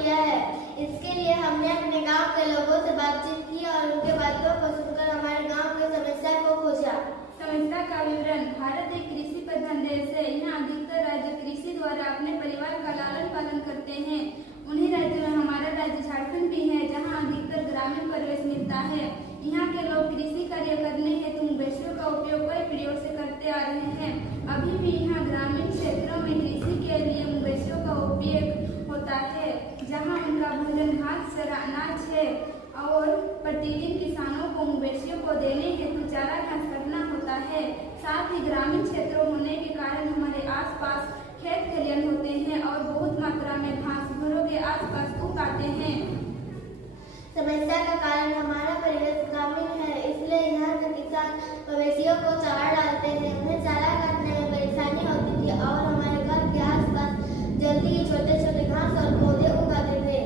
किया है। इसके लिए हमने अपने गांव के लोगों से बातचीत की और उनके बातों को सुनकर हमारे गांव की समस्या को खोजा। समस्या का विवरण। भारत एक कृषि प्रधान देश है। यहाँ अधिकतर राज्य कृषि द्वारा अपने परिवार का लालन पालन करते हैं। उन्हीं राज्यों में हमारा राज्य झारखंड भी है, जहाँ अधिकतर ग्रामीण परिवेश मिलता है। यहाँ के लोग कृषि कार्य करने हेतु मवेशियों का उपयोग कई पीढ़ियों से करते आ रहे हैं। अभी भी यहाँ ग्रामीण क्षेत्रों में कृषि के लिए मवेशियों का उपयोग होता है, जहाँ उनका भोजन घास चारा अनाज है और प्रतिदिन किसानों को मवेशियों को देने हेतु चारा घास काटना होता है। साथ ही ग्रामीण क्षेत्रों होने के कारण हमारे आसपास खेत खलियान होते हैं और बहुत मात्रा में घास घरों के आसपास उग आते हैं। समस्या का कारण हमारा परिवेश ग्रामीण है, इसलिए यहाँ के किसान मवेशियों को चारा डालते हैं। उन्हें चारा काटने में परेशानी होती थी और हमारे घर के आसपास जल्दी ही छोटे छोटे घास और पौधे उगाते थे।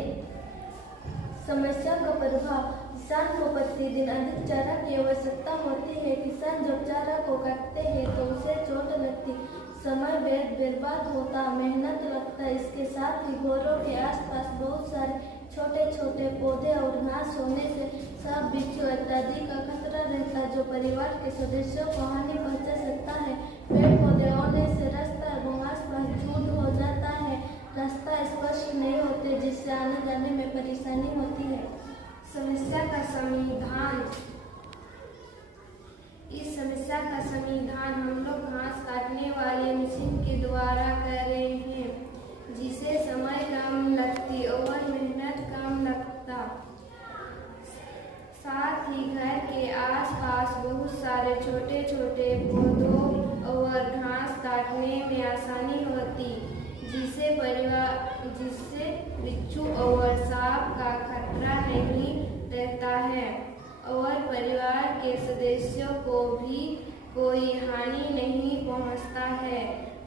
समस्या का प्रभाव। किसान को प्रतिदिन अधिक चारा की आवश्यकता होती है। किसान जब चारा को काटते हैं तो उसे चोट लगती, समय बर्बाद होता, मेहनत लगता। इसके साथ ही घरों के आसपास बहुत सारे छोटे छोटे पौधे और घास होने से सांप बिच्छू इत्यादि का खतरा रहता, जो परिवार के सदस्यों को हानि पहुंचा सकता है। पेड़ पौधे होने से रास्ता एवं आसपास झूठ हो जाता है, रास्ता स्पष्ट नहीं होते, जिससे आने जाने में परेशानी होती है। समस्या का समाधान। इस समस्या का समाधान हम लोग घास काटने वाले मशीन के द्वारा कर रहे हैं, जिससे समय कम लगती और मेहनत कम लगता। साथ ही घर के आसपास बहुत सारे छोटे छोटे पौधों और घास काटने में आसानी होती, जिससे बिच्छू और सांप का खतरा नहीं रहता है और परिवार के सदस्यों को भी कोई हानि नहीं पहुंचता है।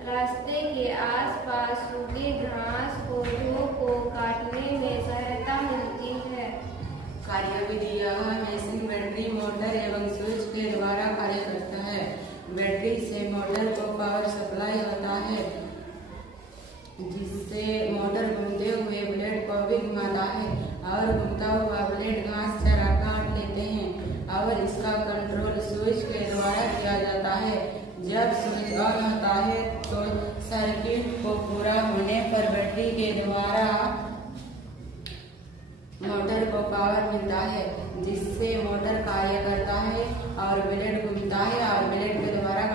रास्ते के आसपास सूखे घास पौधों को काटने में सहायता मिलती है। कार्यविधि। यह मशीन बैटरी, मोटर एवं स्विच के द्वारा कार्य करता है। बैटरी से मोटर को पावर सप्लाई होता है, जिससे मोटर घूमते हुए ब्लेड को भी घुमाता है और घूमता हुआ ब्लेड घास चारा काट लेते हैं और इसका कंट्रोल स्विच के द्वारा किया जाता है। जब स्विच ऑन होता है तो सर्किट को पूरा होने पर बैटरी के द्वारा मोटर को पावर मिलता है, जिससे मोटर कार्य करता है और ब्लेड घूमता है और ब्लेड के द्वारा